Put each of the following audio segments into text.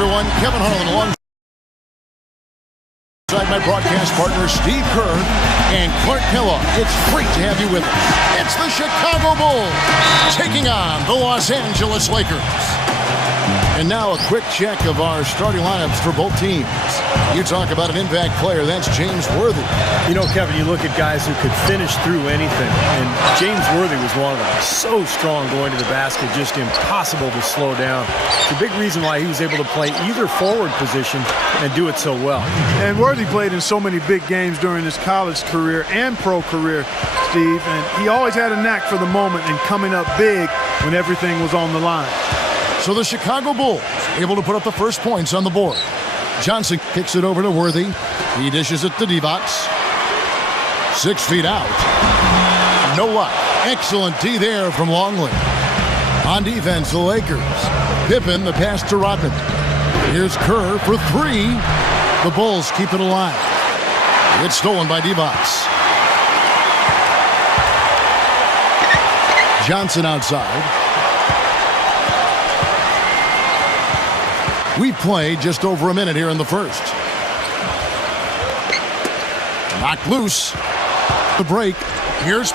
everyone. Kevin Harlan alongside my broadcast partner Steve Kerr and Clark Kellogg. It's great to have you with us. It's the Chicago Bulls taking on the Los Angeles Lakers. And now a quick check of our starting lineups for both teams. You talk about an impact player, that's James Worthy. You know, Kevin, you look at guys who could finish through anything, and James Worthy was one of them. So strong going to the basket, just impossible to slow down. It's a big reason why he was able to play either forward position and do it so well. And Worthy played in so many big games during his college career and pro career, Steve, and he always had a knack for the moment and coming up big when everything was on the line. So the Chicago Bulls able to put up the first points on the board. Johnson kicks it over to Worthy. He dishes it to Divac. 6 feet out. No luck. Excellent D there from Longley. On defense, the Lakers. Pippen, the pass to Rodman. Here's Kerr for 3. The Bulls keep it alive. It's stolen by Divac. Johnson outside. We played just over a minute here in the first. Knocked loose. The break. Here's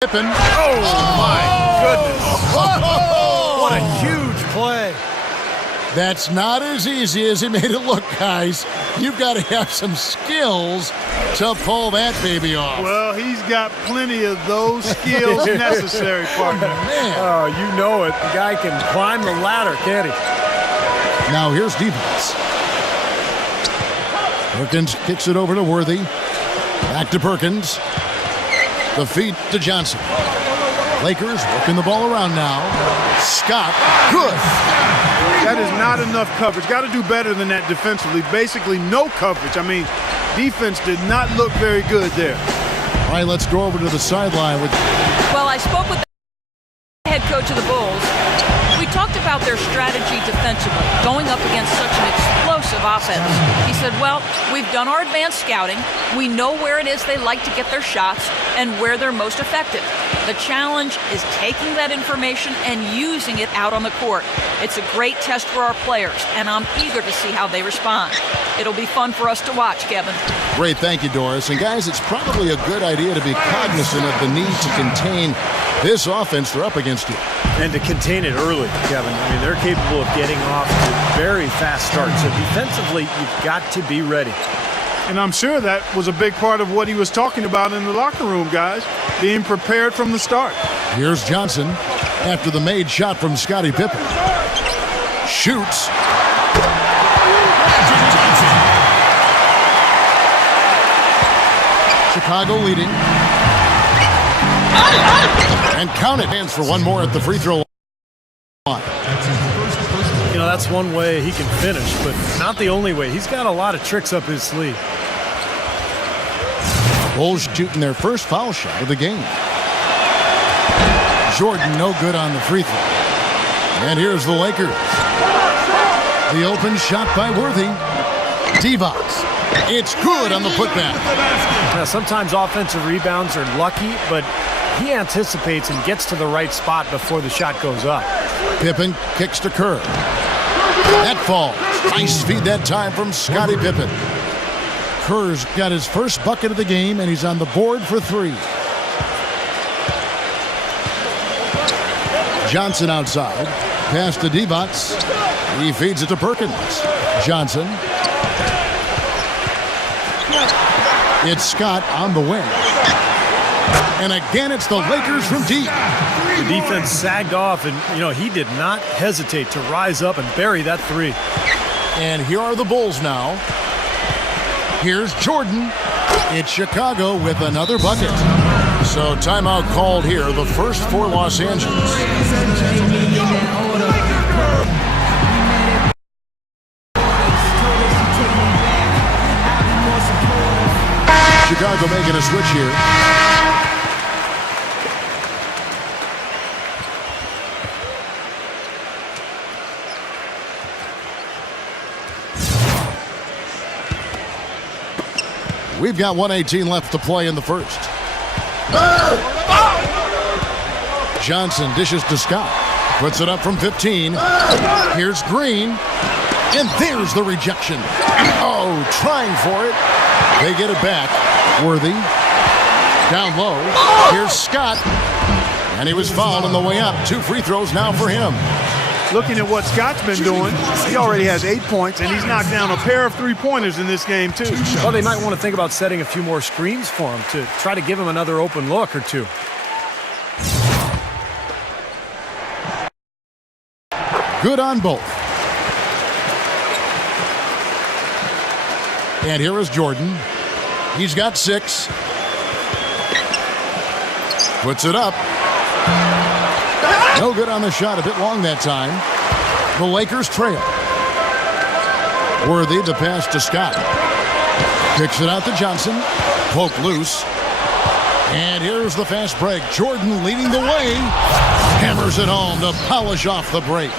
Pippen. Oh, my goodness. What a huge play. That's not as easy as he made it look, guys. You've got to have some skills to pull that baby off. Well, he's got plenty of those skills necessary, partner. Man. Oh, you know it. The guy can climb the ladder, can't he? Now here's Divac. Perkins kicks it over to Worthy. Back to Perkins. The feed to Johnson. Lakers working the ball around now. Scott, good. That is not enough coverage. Got to do better than that defensively. Basically no coverage. I mean, defense did not look very good there. All right, let's go over to the sideline with... Well, I spoke with the head coach of the Bulls. We talked about their strategy defensively, going up against such an explosive offense. He said, well, we've done our advanced scouting. We know where it is they like to get their shots and where they're most effective. The challenge is taking that information and using it out on the court. It's a great test for our players, and I'm eager to see how they respond. It'll be fun for us to watch, Kevin. Great, thank you, Doris. And guys, it's probably a good idea to be cognizant of the need to contain this offense they're up against you. And to contain it early, Kevin. I mean, they're capable of getting off to very fast starts. So defensively, you've got to be ready. And I'm sure that was a big part of what he was talking about in the locker room, guys, being prepared from the start. Here's Johnson after the made shot from Scottie Pippen. Shoots. Chicago leading. And count it. Hands for one more at the free throw line. You know, that's one way he can finish, but not the only way. He's got a lot of tricks up his sleeve. Bulls shooting their first foul shot of the game. Jordan no good on the free throw. And here's the Lakers. The open shot by Worthy. Divac. It's good on the putback. Now, sometimes offensive rebounds are lucky, but he anticipates and gets to the right spot before the shot goes up. Pippen kicks to Kerr. That falls. Nice feed that time from Scottie Pippen. Kerr's got his first bucket of the game, and he's on the board for 3. Johnson outside. Pass to Divac. He feeds it to Perkins. Johnson. It's Scott on the wing. And again, it's the Lakers from deep. The defense sagged off, and, you know, he did not hesitate to rise up and bury that 3. And here are the Bulls now. Here's Jordan. It's Chicago with another bucket. So timeout called here, the first for Los Angeles. Chicago making a switch here. We've got 1:18 left to play in the first. Johnson dishes to Scott. Puts it up from 15. Here's Green. And there's the rejection. Oh, trying for it. They get it back. Worthy. Down low. Here's Scott. And he was fouled on the way up. 2 free throws now for him. Looking at what Scott's been doing, he already has 8 points, and he's knocked down a pair of three-pointers in this game, too. Well, they might want to think about setting a few more screens for him to try to give him another open look or two. Good on both. And here is Jordan. He's got 6. Puts it up. No good on the shot. A bit long that time. The Lakers trail. Worthy to pass to Scott. Kicks it out to Johnson. Poke loose. And here's the fast break. Jordan leading the way. Hammers it home to polish off the break.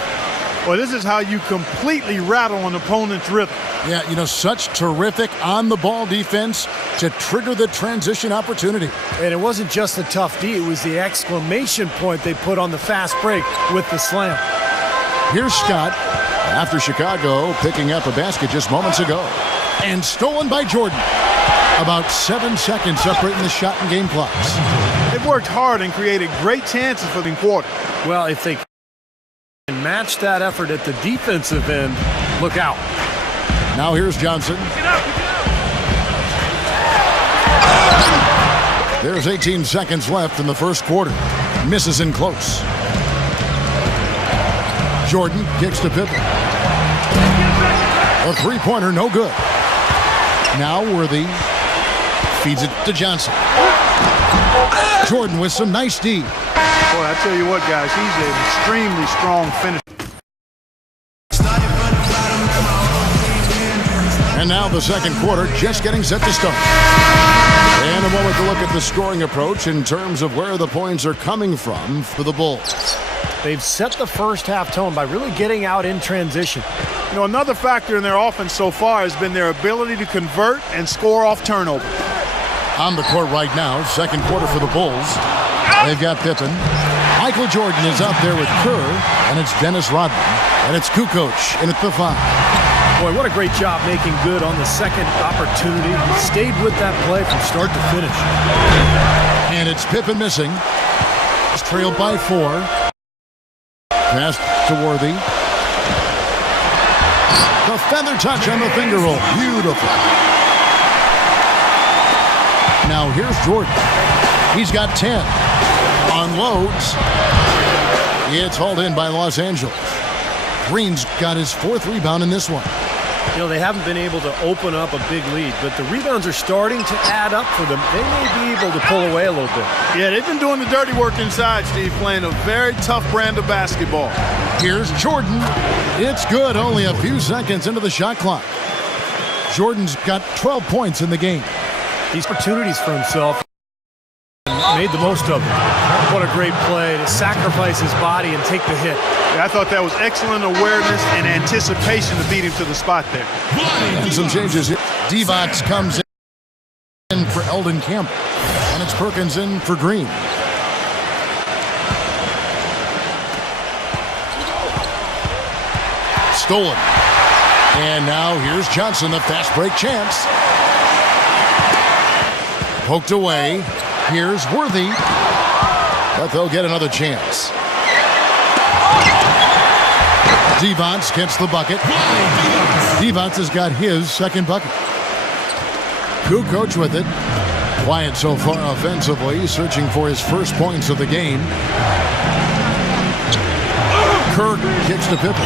Well, this is how you completely rattle an opponent's rhythm. Yeah, you know, such terrific on-the-ball defense to trigger the transition opportunity. And it wasn't just the tough D, it was the exclamation point they put on the fast break with the slam. Here's Scott after Chicago picking up a basket just moments ago. And stolen by Jordan. About 7 seconds separating the shot and game clocks. They've worked hard and created great chances for the quarter. Well, if they can match that effort at the defensive end, look out. Now here's Johnson. There's 18 seconds left in the first quarter. Misses in close. Jordan kicks to Pippen. A three-pointer, no good. Now Worthy feeds it to Johnson. Jordan with some nice D. Boy, I tell you what, guys, he's an extremely strong finisher. And now the second quarter just getting set to start. And a moment to look at the scoring approach in terms of where the points are coming from for the Bulls. They've set the first half tone by really getting out in transition. You know, another factor in their offense so far has been their ability to convert and score off turnovers. On the court right now, second quarter for the Bulls. They've got Pippen. Michael Jordan is out there with Kerr, and it's Dennis Rodman. And it's Kukoc in at the 5. Boy, what a great job making good on the second opportunity. He stayed with that play from start to finish. And it's Pippen missing. He's trailed by 4. Pass to Worthy. The feather touch on the finger roll. Beautiful. Now here's Jordan. He's got 10. Unloads. It's hauled in by Los Angeles. Green's got his 4th rebound in this one. You know, they haven't been able to open up a big lead, but the rebounds are starting to add up for them. They may be able to pull away a little bit. Yeah, they've been doing the dirty work inside, Steve, playing a very tough brand of basketball. Here's Jordan. It's good, only a few seconds into the shot clock. Jordan's got 12 points in the game. These opportunities for himself, made the most of them. What a great play to sacrifice his body and take the hit. Yeah, I thought that was excellent awareness and anticipation to beat him to the spot there. And some changes here. Divac comes in for Eldon Campbell. And it's Perkins in for Green. Stolen. And now here's Johnson, the fast break chance. Poked away. Here's Worthy. But they'll get another chance. Divac gets the bucket. Divac has got his second bucket. Kukoc with it. Quiet so far offensively, searching for his first points of the game. Kirk kicks to Pippen.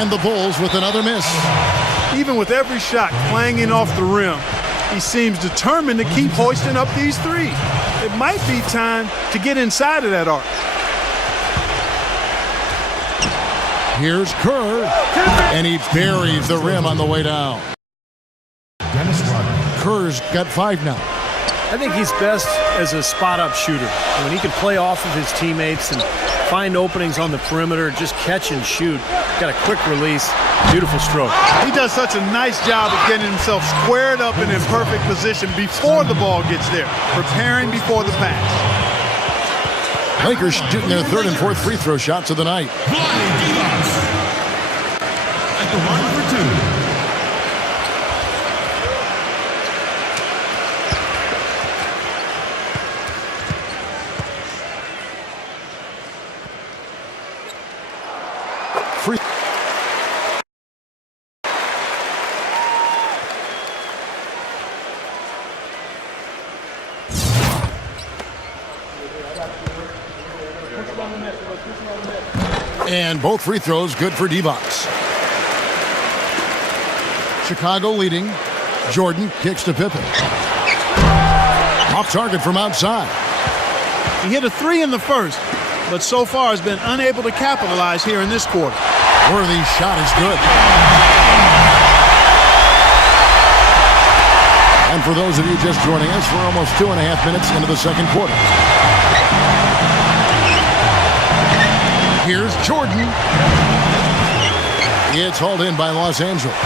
And the Bulls with another miss. Even with every shot clanging off the rim, he seems determined to keep hoisting up these threes. It might be time to get inside of that arc. Here's Kerr, and he buries the rim on the way down. Kerr's got 5 now. I think he's best as a spot-up shooter. When he can play off of his teammates and find openings on the perimeter, just catch and shoot. Got a quick release, beautiful stroke. He does such a nice job of getting himself squared up and in perfect position before the ball gets there, preparing before the pass. Lakers shooting their 3rd and 4th free throw shots of the night. the line for two. Free. And both free throws good for Divac. Chicago leading. Jordan kicks to Pippen. Off target from outside. He hit a three in the first, but so far has been unable to capitalize here in this quarter. Worthy's shot is good. And for those of you just joining us, we're almost 2.5 minutes into the second quarter. Here's Jordan. It's hauled in by Los Angeles.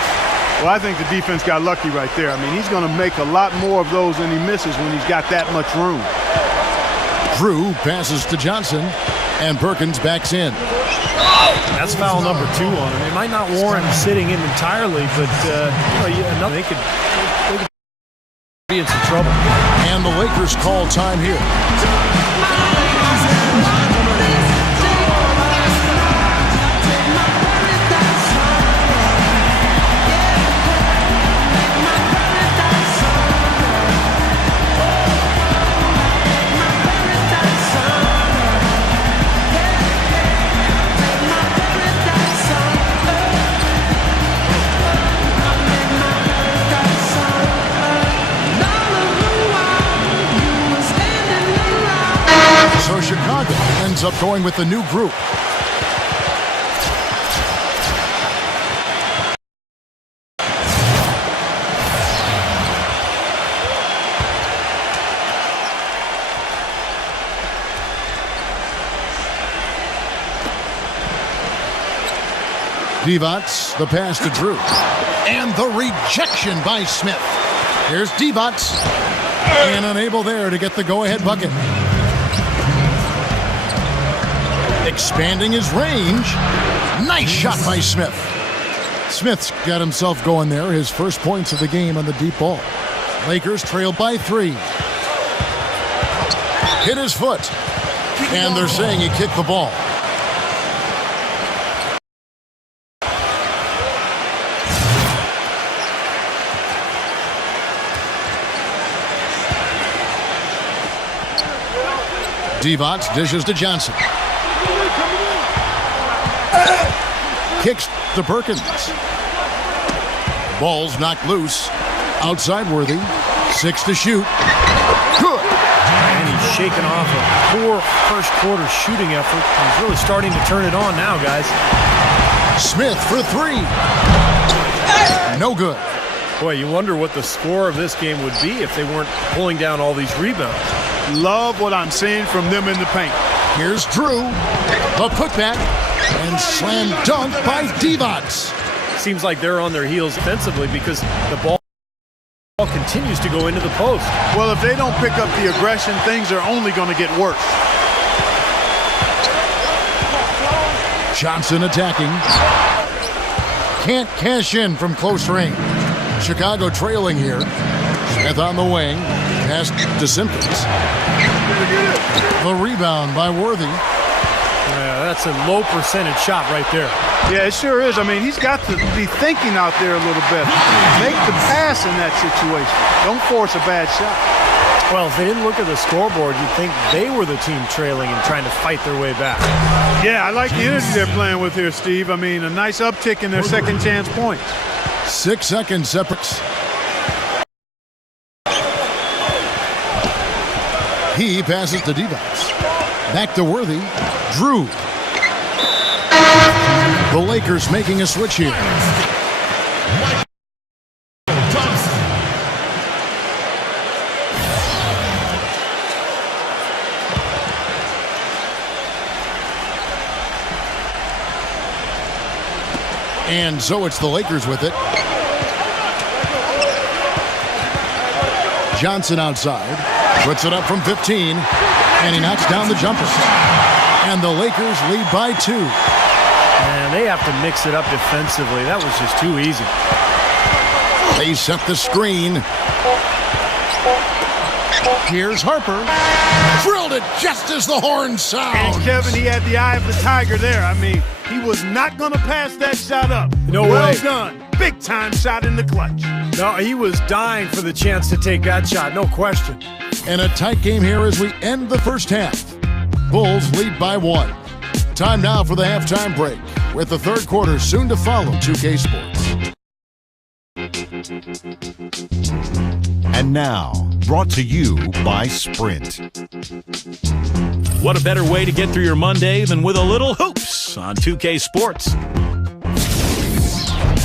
Well, I think the defense got lucky right there. I mean, he's going to make a lot more of those than he misses when he's got that much room. Drew passes to Johnson, and Perkins backs in. That's foul number 2 on him. It might not warrant sitting in entirely, but they could be in some trouble. And the Lakers call time here. So Chicago ends up going with the new group. Divac, the pass to Drew. And the rejection by Smith. Here's Divac. And unable there to get the go-ahead bucket. Expanding his range. Nice shot by Smith. Smith's got himself going there. His first points of the game on the deep ball. Lakers trail by 3. Hit his foot. And they're saying he kicked the ball. Divac dishes to Johnson. Kicks to Perkins. Ball's knocked loose. Outside Worthy. 6 to shoot. Good. And he's shaking off a poor first quarter shooting effort. He's really starting to turn it on now, guys. Smith for 3. No good. Boy, you wonder what the score of this game would be if they weren't pulling down all these rebounds. Love what I'm seeing from them in the paint. Here's Drew. The putback. And slam dunk by Divac. Seems like they're on their heels defensively because the ball continues to go into the post. Well, if they don't pick up the aggression, things are only going to get worse. Johnson attacking. Can't cash in from close range. Chicago trailing here. Smith on the wing. Pass to Simpkins. The rebound by Worthy. Yeah, that's a low percentage shot right there. Yeah, it sure is. I mean, he's got to be thinking out there a little bit. Make the pass in that situation. Don't force a bad shot. Well, if they didn't look at the scoreboard, you'd think they were the team trailing and trying to fight their way back. Yeah, I like the energy they're playing with here, Steve. I mean, a nice uptick in their second chance points. 6 seconds separates. He passes to Divac. Back to Worthy. Drew. The Lakers making a switch here. And so it's the Lakers with it. Johnson outside. Puts it up from 15. And he knocks down the jumper. And the Lakers lead by 2. And they have to mix it up defensively. That was just too easy. They set the screen. Here's Harper. Drilled it just as the horn sounds. And Kevin, he had the eye of the tiger there. I mean, he was not going to pass that shot up. No well way. done. Big time shot in the clutch. No, he was dying for the chance to take that shot, no question. And a tight game here as we end the first half. Bulls lead by 1. Time now for the halftime break, with the third quarter soon to follow. 2K Sports. And now, brought to you by Sprint. What a better way to get through your Monday than with a little hoops on 2K Sports.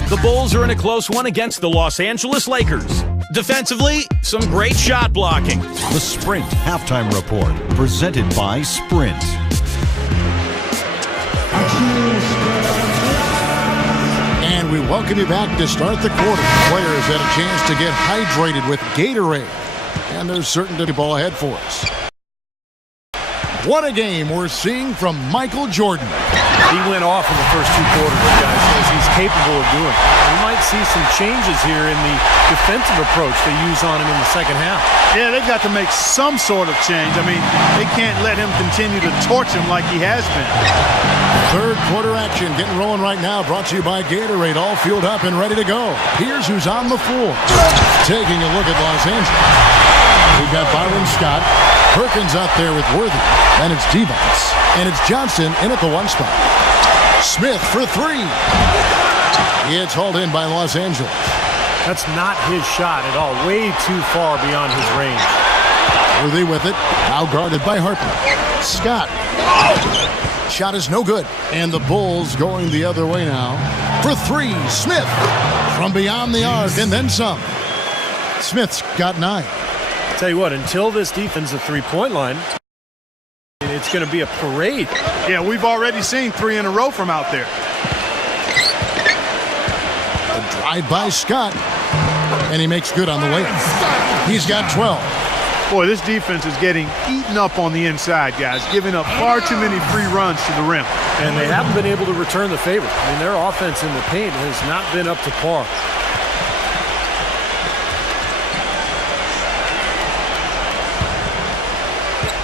The Bulls are in a close one against the Los Angeles Lakers. Defensively, some great shot blocking. The Sprint Halftime Report, presented by Sprint. And we welcome you back to start the quarter. Players had a chance to get hydrated with Gatorade. And there's certain to be ball ahead for us. What a game we're seeing from Michael Jordan. He went off in the first 2 quarters, guys, as he's capable of doing. We might see some changes here in the defensive approach they use on him in the second half. Yeah, they've got to make some sort of change. I mean, they can't let him continue to torch him like he has been. Third quarter action getting rolling right now, brought to you by Gatorade, all fueled up and ready to go. Here's who's on the floor. Taking a look at Los Angeles. We've got Byron Scott, Perkins out there with Worthy, and it's Divac, and it's Johnson in at the 1 spot. Smith for 3. It's hauled in by Los Angeles. That's not his shot at all. Way too far beyond his range. Worthy with it, now guarded by Harper. Scott. Shot is no good. And the Bulls going the other way now. For 3, Smith. From beyond the arc and then some. Smith's got 9. Tell you what, until this defensive three-point line, it's going to be a parade. Yeah, we've already seen 3 in a row from out there. A drive by Scott. And he makes good on the way. He's got 12. Boy, this defense is getting eaten up on the inside, guys, giving up far too many free runs to the rim. And they haven't been able to return the favor. I mean, their offense in the paint has not been up to par.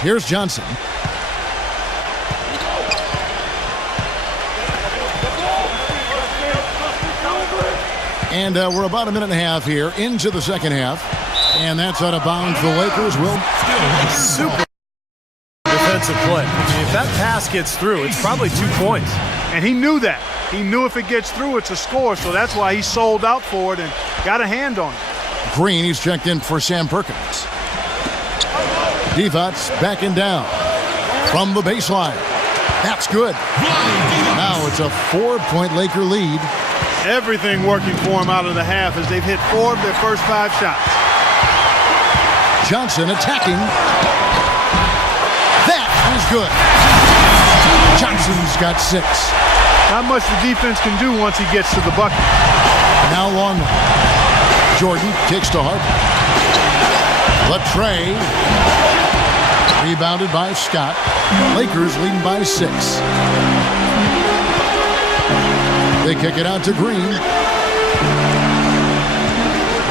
Here's Johnson. And we're about a minute and a half here into the second half. And that's out of bounds. The Lakers will. Super defensive play. I mean, if that pass gets through, it's probably 2 points. And he knew that. He knew if it gets through, it's a score. So that's why he sold out for it and got a hand on it. Green, he's checked in for Sam Perkins. Divac backing down from the baseline. That's good. Now it's a 4-point Laker lead. Everything working for him out of the half as they've hit 4 of their first 5 shots. Johnson attacking. That is good. Johnson's got 6. Not much the defense can do once he gets to the bucket. Now long one. Jordan kicks to Harper. Latrey. Rebounded by Scott. Lakers leading by 6. They kick it out to Green.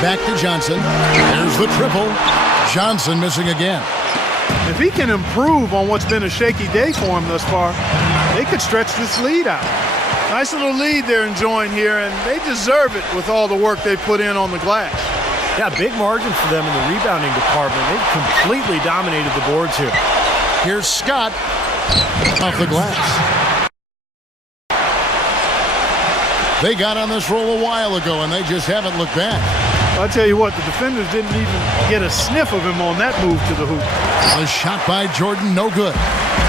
Back to Johnson. There's the triple. Johnson missing again. If he can improve on what's been a shaky day for him thus far, they could stretch this lead out. Nice little lead they're enjoying here, and they deserve it with all the work they put in on the glass. Yeah, big margin for them in the rebounding department. They've completely dominated the boards here. Here's Scott off the glass. They got on this roll a while ago, and they just haven't looked back. I'll tell you what, the defenders didn't even get a sniff of him on that move to the hoop. A shot by Jordan, no good.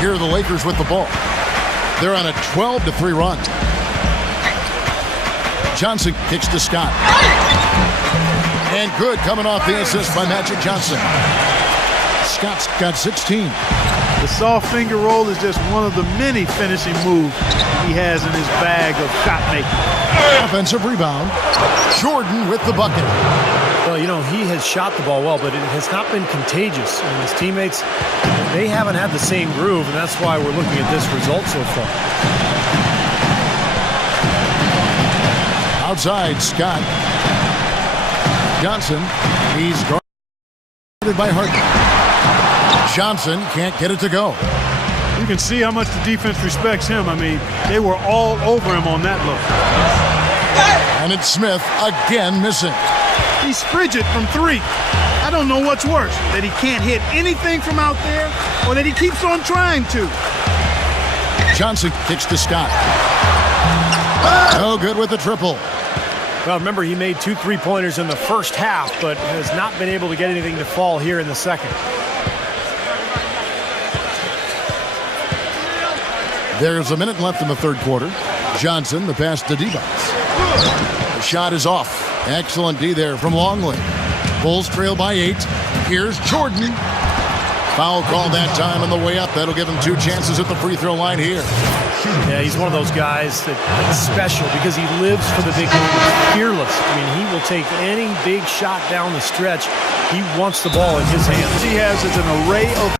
Here are the Lakers with the ball. They're on a 12-3 run. Johnson kicks to Scott. And good, coming off the assist by Magic Johnson. Scott's got 16. The soft finger roll is just one of the many finishing moves he has in his bag of shot making. Offensive rebound. Jordan with the bucket. Well, you know, he has shot the ball well, but it has not been contagious. And his teammates, they haven't had the same groove, and that's why we're looking at this result so far. Outside, Scott. Johnson. He's guarded by Harden. Johnson can't get it to go. You can see how much the defense respects him. I mean, they were all over him on that look. And it's Smith again missing. He's frigid from three. I don't know what's worse, that he can't hit anything from out there or that he keeps on trying to. Johnson kicks to Scott. No good with the triple. Well, remember, he made 2 3-pointers in the first half, but has not been able to get anything to fall here in the second. There's a minute left in the third quarter. Johnson, the pass to Divac. The shot is off. Excellent D there from Longley. Bulls trail by 8. Here's Jordan. Foul called that time on the way up. That'll give him 2 chances at the free throw line here. Yeah, he's one of those guys that's special because he lives for the big moment. Fearless. I mean, he will take any big shot down the stretch. He wants the ball in his hands. He has an array of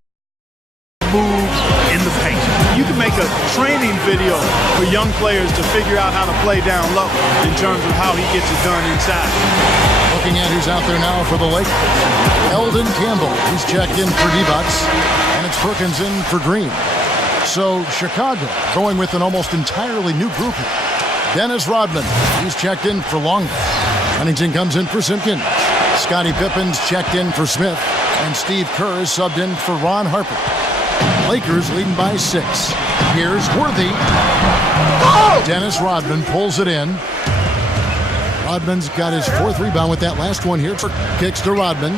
moves in the paint. You can make a training video for young players to figure out how to play down low in terms of how he gets it done inside. Looking at who's out there now for the Lakers. Eldon Campbell, he's checked in for Divac, and it's Perkins in for Green. So Chicago going with an almost entirely new group here. Dennis Rodman, he's checked in for Longley. Huntington comes in for Simpkins. Scottie Pippen's checked in for Smith, and Steve Kerr is subbed in for Ron Harper. Lakers leading by 6. Here's Worthy. Dennis Rodman pulls it in. Rodman's got his 4th rebound with that last one here. Kicks to Rodman.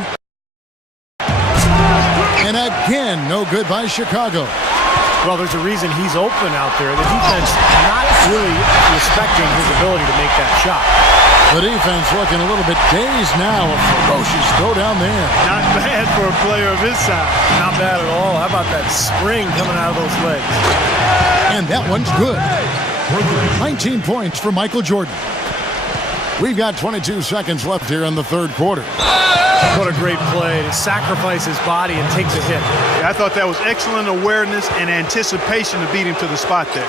And again, no good by Chicago. Well, there's a reason he's open out there. The defense not really respecting his ability to make that shot. The defense looking a little bit dazed now. A ferocious throw down there. Not bad for a player of his size. Not bad at all. How about that spring coming out of those legs? And that one's good. 19 points for Michael Jordan. We've got 22 seconds left here in the third quarter. What a great play to sacrifice his body and take the hit. Yeah, I thought that was excellent awareness and anticipation to beat him to the spot there.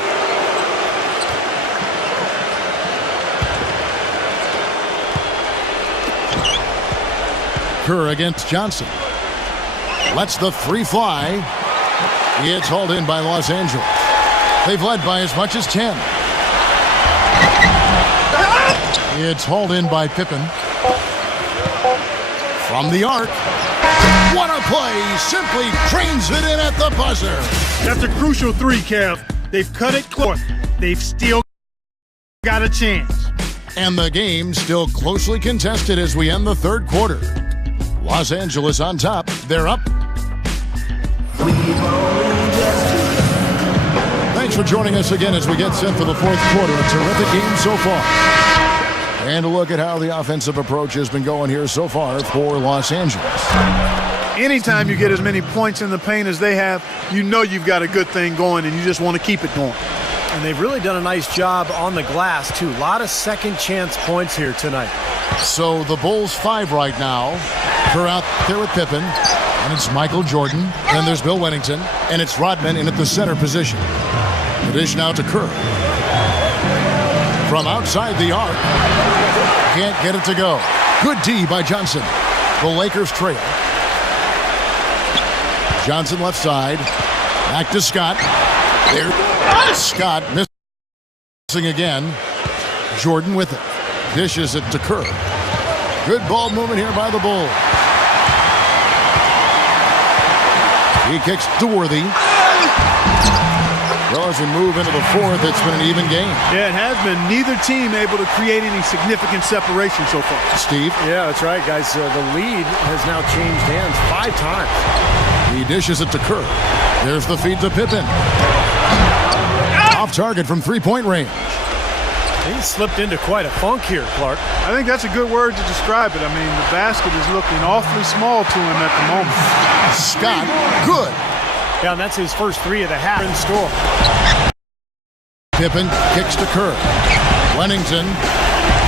Kerr against Johnson. Lets the 3 fly. It's hauled in by Los Angeles. They've led by as much as 10. It's hauled in by Pippen. From the arc. What a play! Simply trains it in at the buzzer. That's a crucial 3, Kev. They've cut it close. They've still got a chance. And the game still closely contested as we end the third quarter. Los Angeles on top. They're up. Thanks for joining us again as we get set for the fourth quarter. A terrific game so far. And a look at how the offensive approach has been going here so far for Los Angeles. Anytime you get as many points in the paint as they have, you know you've got a good thing going and you just want to keep it going. And they've really done a nice job on the glass, too. A lot of second chance points here tonight. So the Bulls 5 right now. Kerr out there with Pippen. And it's Michael Jordan. Then there's Bill Wennington. And it's Rodman in at the center position. The dish now to Kerr. From outside the arc. Can't get it to go. Good D by Johnson. The Lakers trail. Johnson left side. Back to Scott. There. Scott missing again. Jordan with it. Dishes it to Kerr. Good ball movement here by the Bulls. He kicks to Worthy. Well, as we move into the fourth, it's been an even game. Yeah, it has been. Neither team able to create any significant separation so far. Steve? Yeah, that's right, guys. The lead has now changed hands 5 times. He dishes it to Kerr. There's the feed to Pippen. Off target from three-point range. He slipped into quite a funk here, Clark. I think that's a good word to describe it. I mean, the basket is looking awfully small to him at the moment. Scott, good. Yeah, and that's his first 3 of the half in store. Pippen kicks to Kerr. Wennington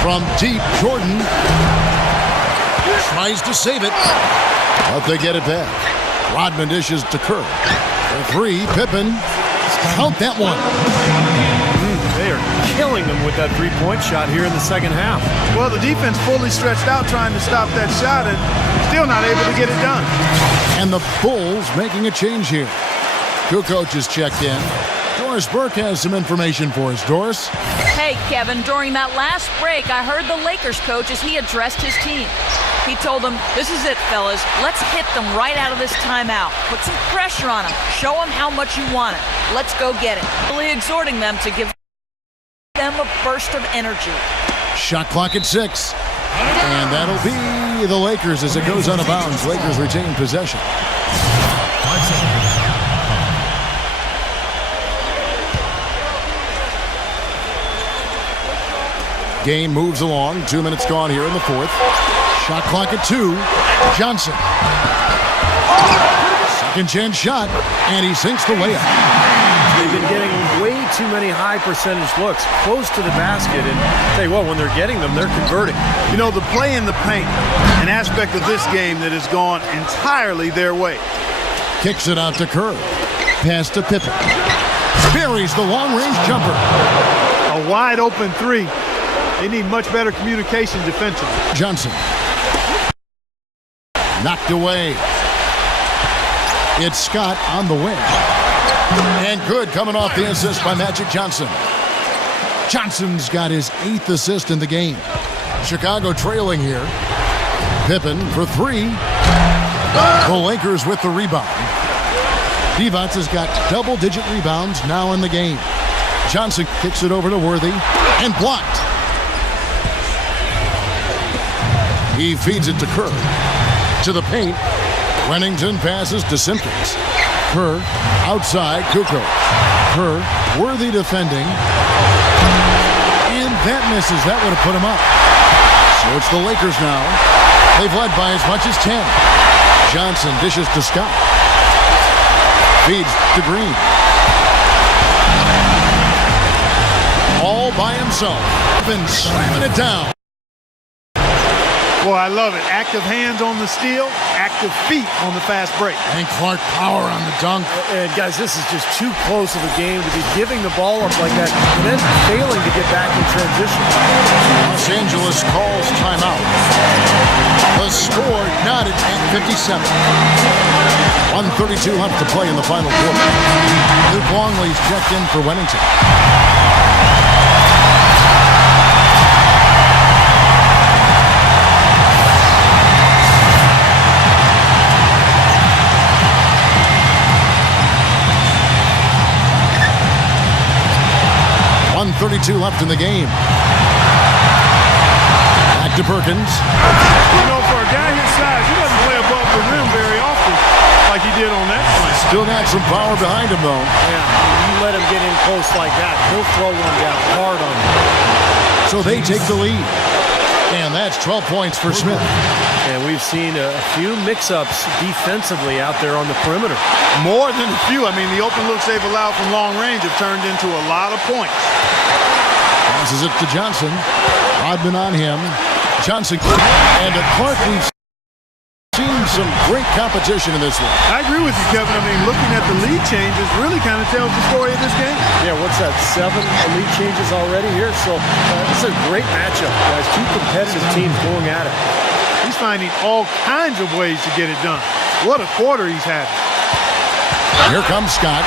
from deep. Jordan tries to save it, but they get it back. Rodman dishes to Kerr. For 3, Pippen. Count that one. They are they're killing them with that three-point shot here in the second half. Well, the defense fully stretched out trying to stop that shot and still not able to get it done. And the Bulls making a change here. Two coaches checked in. Doris Burke has some information for us. Doris? Hey, Kevin, during that last break, I heard the Lakers coach as he addressed his team. He told them, this is it, fellas. Let's hit them right out of this timeout. Put some pressure on them. Show them how much you want it. Let's go get it. Really exhorting them to give them a burst of energy. Shot clock at 6. And that'll be the Lakers as it goes out of bounds. Lakers retain possession. Game moves along. 2 minutes gone here in the fourth. Shot clock at 2. Johnson. Second chance shot, and he sinks the layup. They've been getting way too many high percentage looks close to the basket, and tell you what, when they're getting them, they're converting. You know, the play in the paint, an aspect of this game that has gone entirely their way. Kicks it out to Kerr. Pass to Pippen. Buries the long-range jumper. A wide open three. They need much better communication defensively. Johnson. Knocked away. It's Scott on the wing. And good coming off the assist by Magic Johnson. Johnson's got his 8th assist in the game. Chicago trailing here. Pippen for 3. The Lakers with the rebound. Divac has got double-digit rebounds now in the game. Johnson kicks it over to Worthy and blocked. He feeds it to Kerr. To the paint. Rennington passes to Simpkins. Kerr outside Kukoc. Kerr, Worthy defending. And that misses. That would have put him up. So it's the Lakers now. They've led by as much as 10. Johnson dishes to Scott. Feeds to Green. All by himself. Been slamming it down. Boy, I love it. Active hands on the steal, active feet on the fast break. And Clark power on the dunk. And guys, this is just too close of a game to be giving the ball up like that and then failing to get back in transition. Los Angeles calls timeout. The score knotted at 57. 1:32 left to play in the final quarter. Luke Longley's checked in for Wennington. .32 left in the game. Back to Perkins. You know, for a guy his size, he doesn't play above the rim very often like he did on that play. Still got some power behind him, though. Yeah, you let him get in close like that, he'll throw one down hard on you. So they take the lead. And that's 12 points for Smith. And we've seen a few mix-ups defensively out there on the perimeter. More than a few. I mean, the open looks they've allowed from long range have turned into a lot of points. Passes it to Johnson. Rodman on him. Johnson and to Clark. We've seen some great competition in this one. I agree with you, Kevin. I mean, looking at the lead changes really kind of tells the story of this game. Yeah, what's that, 7 lead changes already here? So this is a great matchup, guys. Two competitive teams going at it. He's finding all kinds of ways to get it done. What a quarter he's had. Here comes Scott.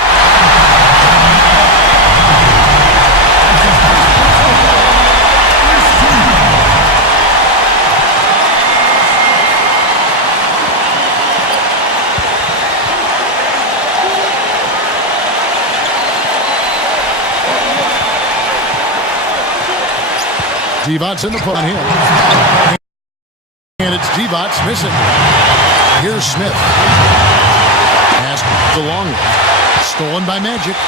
Divac in the punt here. And it's Divac missing. Here's Smith. Pass the long one. Stolen by Magic.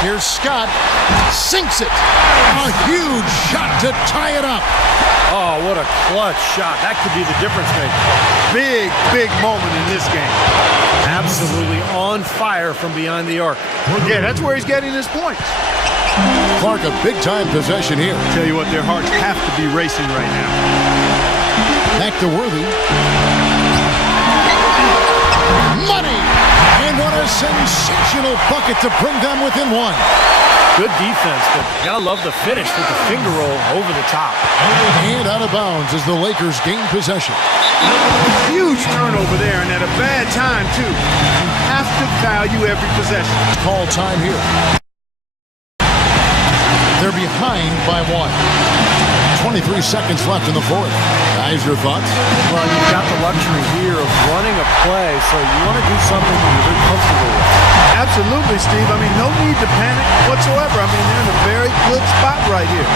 Here's Scott. Sinks it. A huge shot to tie it up. Oh, what a clutch shot. That could be the difference maker. Big, big moment in this game. Absolutely on fire from behind the arc. Yeah, that's where he's getting his points. Clark, a big-time possession here. Tell you what, their hearts have to be racing right now. Back to Worthy. Money! And what a sensational bucket to bring them within one. Good defense, but you gotta love the finish with the finger roll over the top. And out of bounds as the Lakers gain possession. Huge turnover there, and at a bad time, too. You have to value every possession. Call time here. They're behind by 1. 23 seconds left in the fourth. Guys, your thoughts? Well, you've got the luxury here of running a play, so you want to do something that you're very comfortable with. Absolutely, Steve. I mean, no need to panic whatsoever. I mean, they're in a very good spot right here.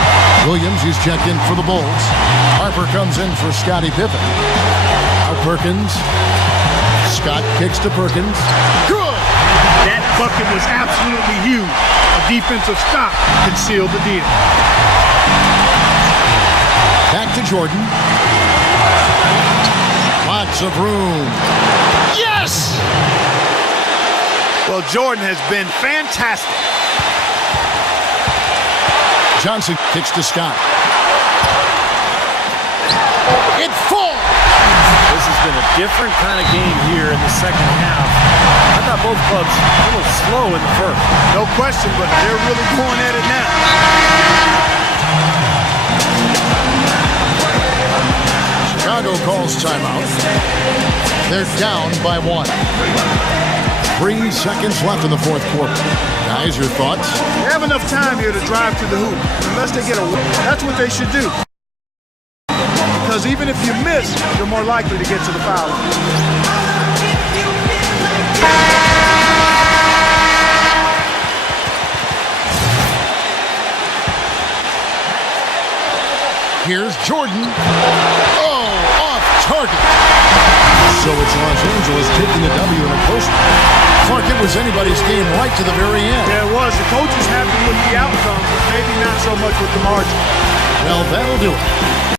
Williams, he's checked in for the Bulls. Harper comes in for Scottie Pippen. Now Perkins. Scott kicks to Perkins. Good! That bucket was absolutely huge. A defensive stop can seal the deal. Back to Jordan. Lots of room. Yes! Well, Jordan has been fantastic. Johnson kicks to Scott. It falls! This has been a different kind of game here in the second half. I thought both clubs a little slow in the first. No question, but they're really going at it now. Chicago calls timeout. They're down by 1. 3 seconds left in the fourth quarter. Guys, your thoughts? They have enough time here to drive to the hoop. Unless they get a win, that's what they should do. Because even if you miss, you're more likely to get to the foul line. Here's Jordan. Oh, off target. So it's Los Angeles taking the W in a close one. Clark, it was anybody's game right to the very end. Yeah, it was. The coach is happy with the outcome, but maybe not so much with the margin. Well, that'll do it.